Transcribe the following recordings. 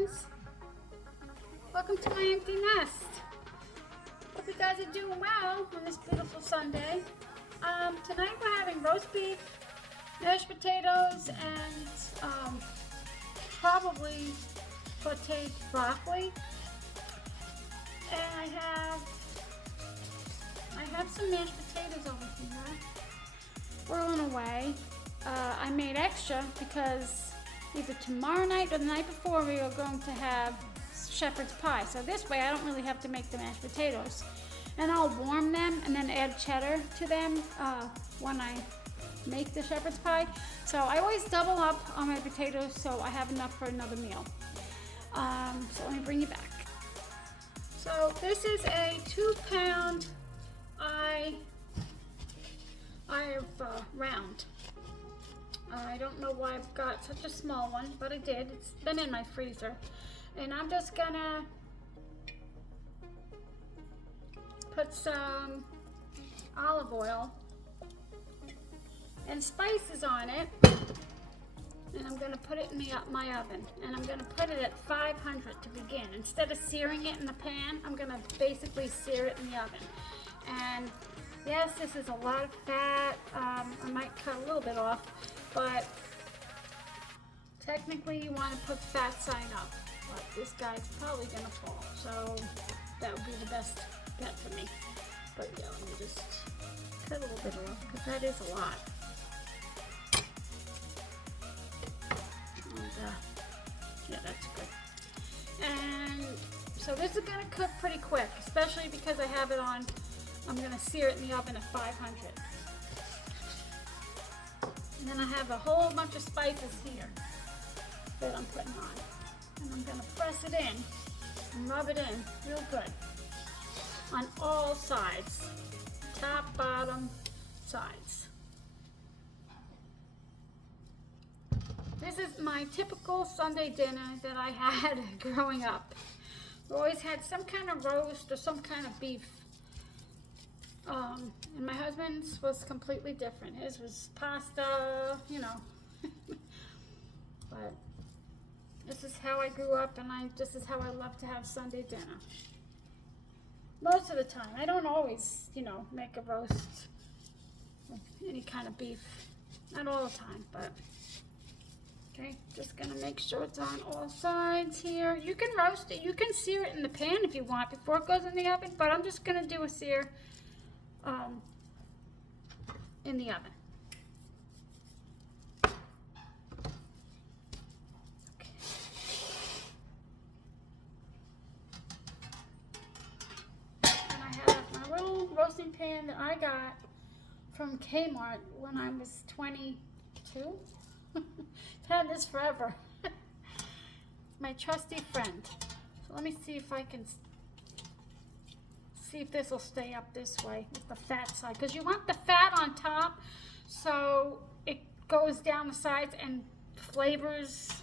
friends. Welcome to my empty nest. Hope you guys are doing well on this beautiful Sunday. Tonight we're having roast beef, mashed potatoes, and probably sauteed broccoli. And I have some mashed potatoes over here. Whirling away. I made extra because either tomorrow night or the night before we are going to have shepherd's pie. So this way I don't really have to make the mashed potatoes. And I'll warm them and then add cheddar to them when I make the shepherd's pie. So I always double up on my potatoes so I have enough for another meal. So let me bring you back. So this is a 2-pound round. I don't know why I've got such a small one, but I did. It's been in my freezer. And I'm just gonna put some olive oil and spices on it. And I'm gonna put it in my oven. And I'm gonna put it at 500 to begin. Instead of searing it in the pan, I'm gonna basically sear it in the oven. And yes, this is a lot of fat. I might cut a little bit off, but technically you want to put fat side up. But this guy's probably gonna fall, so that would be the best bet for me. But yeah, let me just cut a little bit off because that is a lot. And yeah, that's good. And so this is gonna cook pretty quick, especially because I have it on. I'm going to sear it in the oven at 500. And then I have a whole bunch of spices here that I'm putting on. And I'm going to press it in and rub it in real good on all sides, top, bottom, sides. This is my typical Sunday dinner that I had growing up. We always had some kind of roast or some kind of beef. And my husband's was completely different. His was pasta, you know. But this is how I grew up, and this is how I love to have Sunday dinner. Most of the time. I don't always, you know, make a roast with any kind of beef. Not all the time, but okay, just gonna make sure it's on all sides here. You can roast it, you can sear it in the pan if you want before it goes in the oven, but I'm just gonna do a sear in the oven. Okay. And I have my little roasting pan that I got from Kmart when I was 22. I've had this forever. My trusty friend. So let me see if I can see if this will stay up this way with the fat side, because you want the fat on top so it goes down the sides and flavors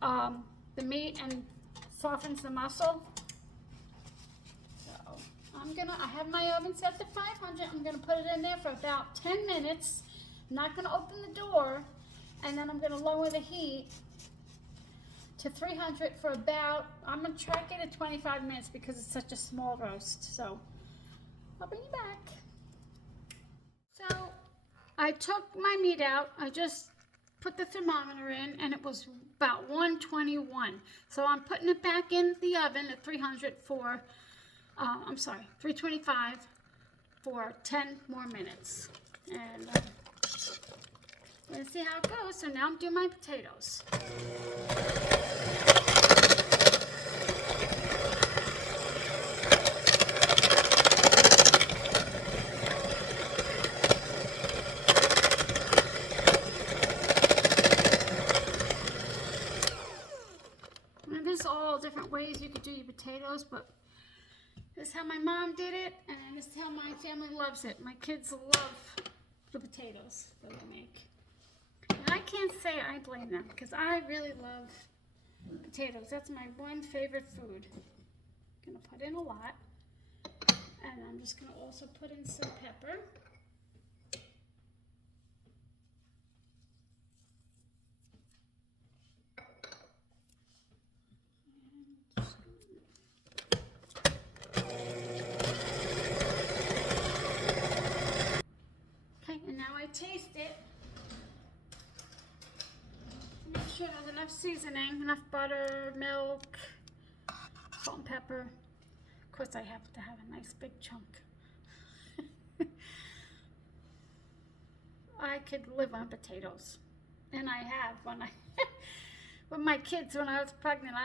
the meat and softens the muscle. So I have my oven set to 500. I'm gonna put it in there for about 10 minutes. I'm not gonna open the door, and then I'm gonna lower the heat to 300 for about, I'm going to try to get it 25 minutes because it's such a small roast. So I'll bring you back. So I took my meat out. I just put the thermometer in and it was about 121. So I'm putting it back in the oven at 300 for, 325 for 10 more minutes. And let's see how it goes. So now I'm doing my potatoes. Now, there's all different ways you could do your potatoes, but this is how my mom did it, and this is how my family loves it. My kids love the potatoes that I make. And I can't say I blame them because I really love potatoes. That's my one favorite food. I'm going to put in a lot. And I'm just going to also put in some pepper. enough seasoning, enough butter, milk, salt and pepper. Of course, I have to have a nice big chunk. I could live on potatoes, and I have when I with my kids when I was pregnant.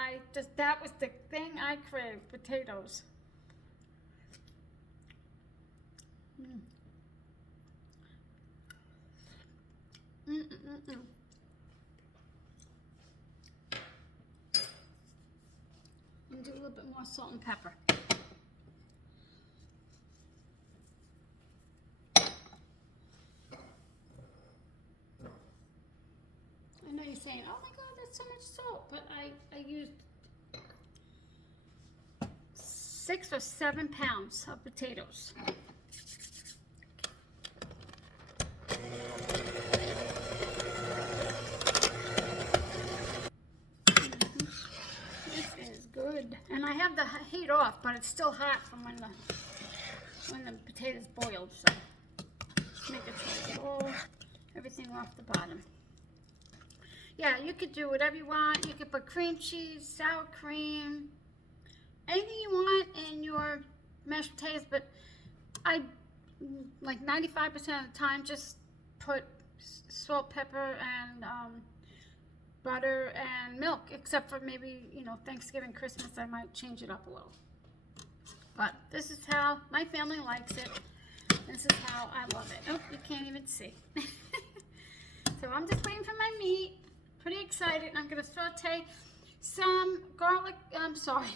That was the thing I craved, potatoes. And do a little bit more salt and pepper. I know you're saying, oh my God, that's so much salt, but I used 6 or 7 pounds of potatoes. This is good. And I have the heat off, but it's still hot from when the potatoes boiled, so make it try to roll everything off the bottom. Yeah, you could do whatever you want. You could put cream cheese, sour cream, anything you want in your mashed potatoes, but I, like 95% of the time, just put salt, pepper, and butter and milk, except for maybe, you know, Thanksgiving, Christmas, I might change it up a little. But this is how my family likes it. This is how I love it. Oh, you can't even see. So I'm just waiting for my meat. Pretty excited. I'm going to saute some garlic,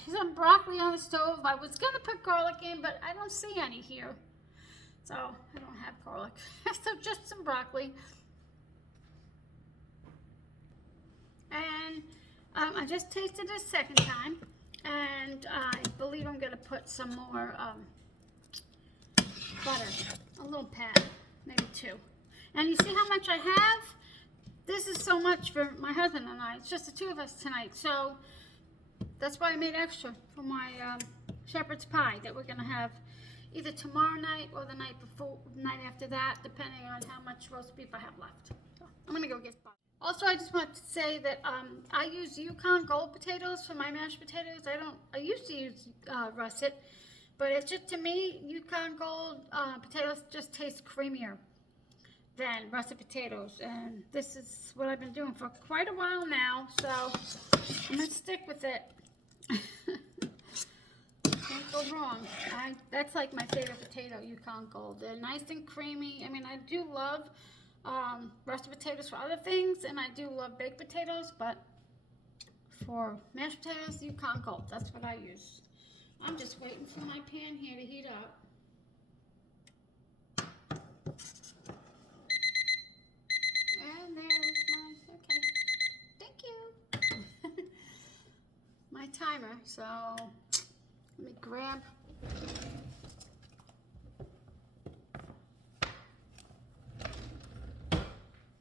some broccoli on the stove. I was going to put garlic in, but I don't see any here. So I don't have garlic. So just some broccoli. And I just tasted it a second time. And I believe I'm going to put some more butter. A little pat, maybe 2. And you see how much I have? This is so much for my husband and I. It's just the 2 of us tonight. So that's why I made extra for my shepherd's pie that we're going to have either tomorrow night or the night after that, depending on how much roast beef I have left. So I'm going to go get butter. Also, I just want to say that I use Yukon Gold potatoes for my mashed potatoes. I used to use russet, but it's just, to me, Yukon Gold potatoes just taste creamier than russet potatoes, and this is what I've been doing for quite a while now, so I'm gonna stick with it. Can't go wrong. That's like my favorite potato, Yukon Gold. They're nice and creamy. I mean, I do love russet potatoes for other things, and I do love baked potatoes, but for mashed potatoes, Yukon Gold, that's what I use. I'm just waiting for my pan here to heat up. And there's my, okay, thank you. My timer, so let me grab.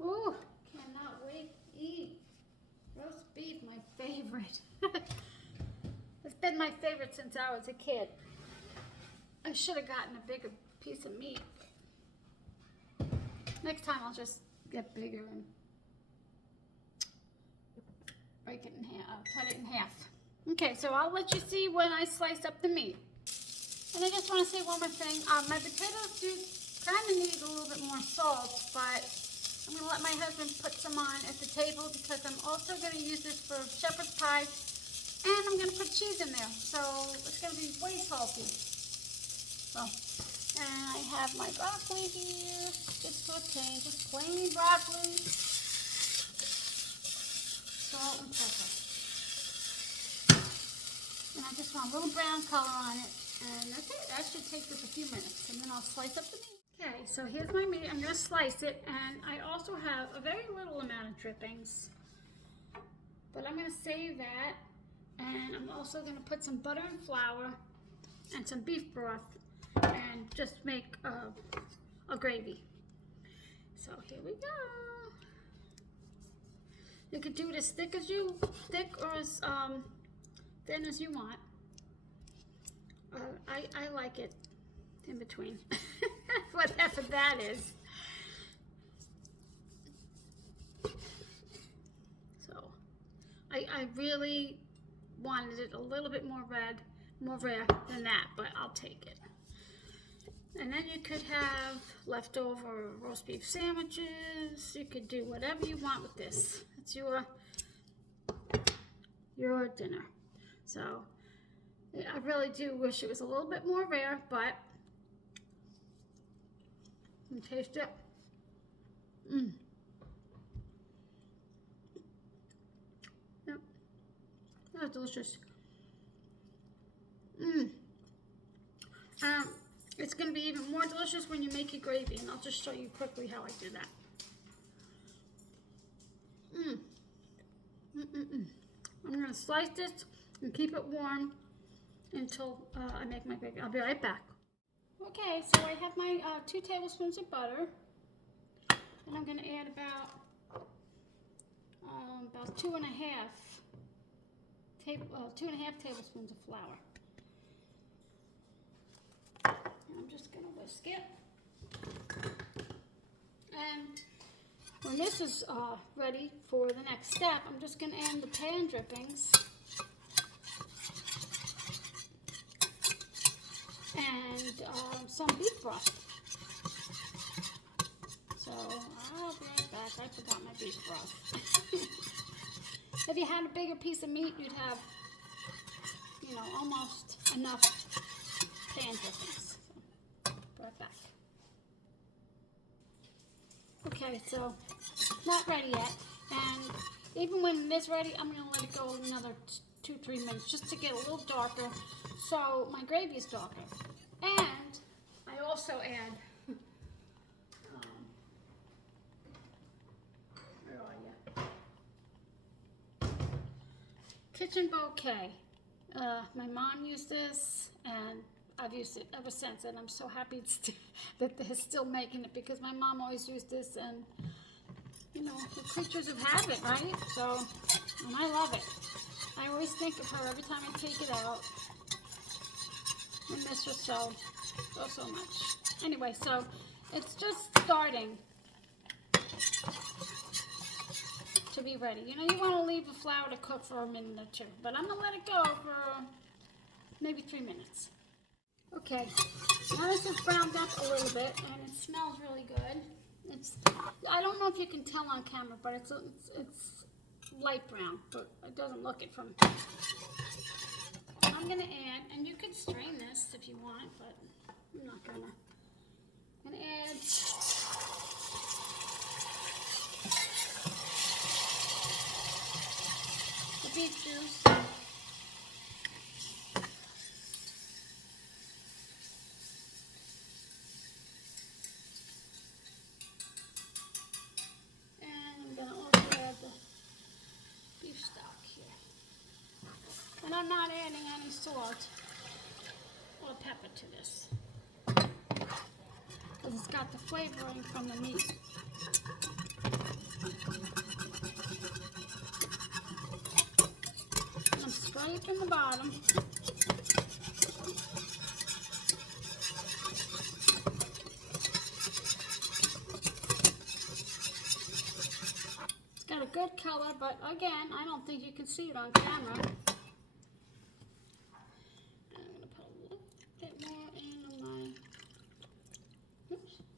Ooh, cannot wait to eat. Roast beef, my favorite. It's been my favorite since I was a kid. I should have gotten a bigger piece of meat. Next time I'll just get bigger and break it in half, cut it in half. Okay, so I'll let you see when I slice up the meat. And I just want to say one more thing. My potatoes do kind of need a little bit more salt, but I'm going to let my husband put some on at the table because I'm also going to use this for shepherd's pie, and I'm going to put cheese in there, so it's going to be way salty. So, and I have my broccoli here, just sauteing, just plain broccoli, salt and pepper. And I just want a little brown color on it, and that's it. That should take just a few minutes, and then I'll slice up the meat. Okay, so here's my meat. I'm going to slice it, and I also have a very little amount of drippings, but I'm going to save that, and I'm also going to put some butter and flour and some beef broth and just make a gravy. So here we go. You could do it as thick or as thin as you want. I like it in between. Whatever that is. So I really wanted it a little bit more red, more rare than that, but I'll take it. And then you could have leftover roast beef sandwiches. You could do whatever you want with this. It's your dinner. So I really do wish it was a little bit more rare, but you can taste it. Yep. That's delicious. It's going to be even more delicious when you make your gravy, and I'll just show you quickly how I do that. I'm going to slice this and keep it warm until I make my gravy. I'll be right back. Okay, so I have my 2 tablespoons of butter, and I'm going to add about 2.5 tablespoons of flour. I'm just going to whisk it. And when this is ready for the next step, I'm just going to add the pan drippings and some beef broth. So I'll be right back. I forgot my beef broth. If you had a bigger piece of meat, you'd have, you know, almost enough pan drippings. Right back. Okay, so not ready yet, and even when it is ready, I'm going to let it go another 2-3 minutes just to get a little darker, so my gravy is darker. And I also add where are you? Kitchen bouquet. My mom used this, and I've used it ever since, and I'm so happy that they're still making it, because my mom always used this, and you know, the creatures of habit, right? So, and I love it. I always think of her every time I take it out. I miss her so much. Anyway, so it's just starting to be ready. You know, you want to leave the flour to cook for a minute or 2, but I'm going to let it go for maybe 3 minutes. Okay, now this is browned up a little bit, and it smells really good. I don't know if you can tell on camera, but it's light brown, but it doesn't look it from. I'm gonna add, and you could strain this if you want, but I'm not gonna. I'm gonna add the beef juice. I'm not adding any salt or pepper to this, because it's got the flavoring from the meat. And I'm scraping the bottom. It's got a good color, but again, I don't think you can see it on camera.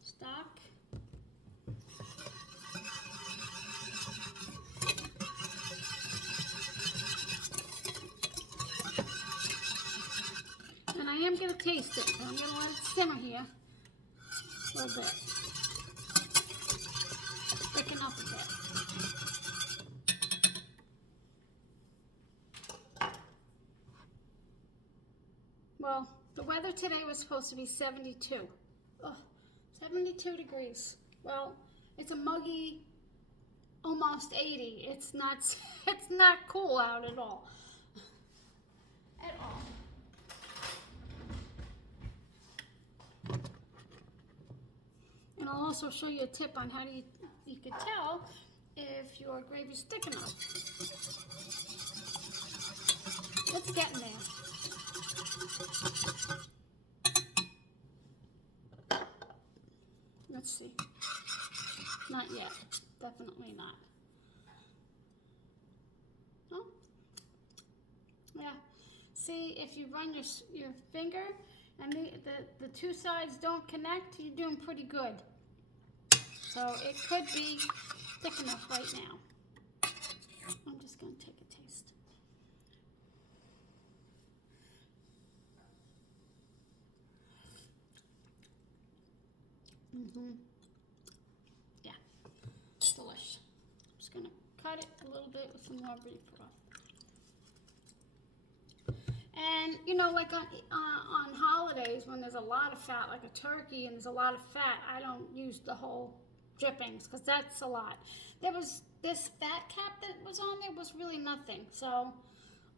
Stock. And I am going to taste it. I'm going to let it simmer here a little bit. Thicken up a bit. Well, the weather today was supposed to be 72. Oh, 72 degrees. Well, it's a muggy, almost 80. It's not cool out at all. At all. And I'll also show you a tip on how you can tell if your gravy's thick enough. It's getting there. Let's see. Not yet. Definitely not. Oh, see if you run your finger and the two sides don't connect, you're doing pretty good. So it could be thick enough right now. I'm just going to take a taste. Yeah, delish. I'm just going to cut it a little bit with some more beef broth. And you know, like on holidays when there's a lot of fat, like a turkey, and there's a lot of fat, I don't use the whole drippings because that's a lot. There was this fat cap that was on there was really nothing, so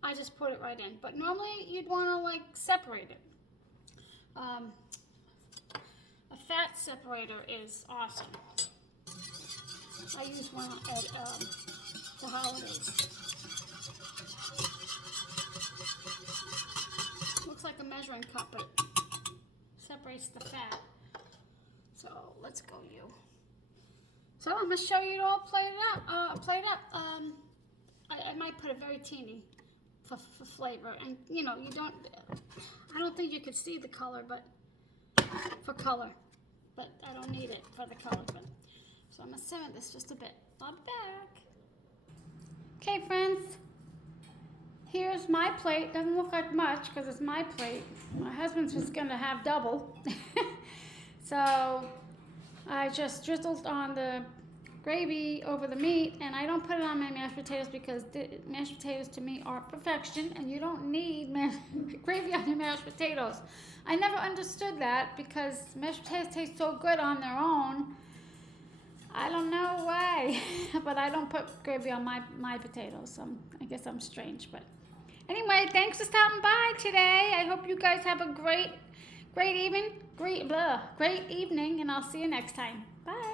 I just put it right in. But normally you'd want to like separate it. A fat separator is awesome. I use one at the holidays. Looks like a measuring cup, but separates the fat. So let's go, you. So I'm gonna show you it all plated up. I might put a very teeny for flavor, and you know, I don't think you could see the color, but for color, but I don't need it for the color. But so I'm gonna simmer this just a bit. I'll be back. Okay, friends. Here's my plate. Doesn't look like much because it's my plate. My husband's just gonna have double. So I just drizzled on the gravy over the meat, and I don't put it on my mashed potatoes because mashed potatoes to me are perfection, and you don't need gravy on your mashed potatoes. I never understood that because mashed potatoes taste so good on their own. I don't know why, but I don't put gravy on my potatoes. So I guess I'm strange, but anyway, thanks for stopping by today. I hope you guys have a great evening, and I'll see you next time. Bye.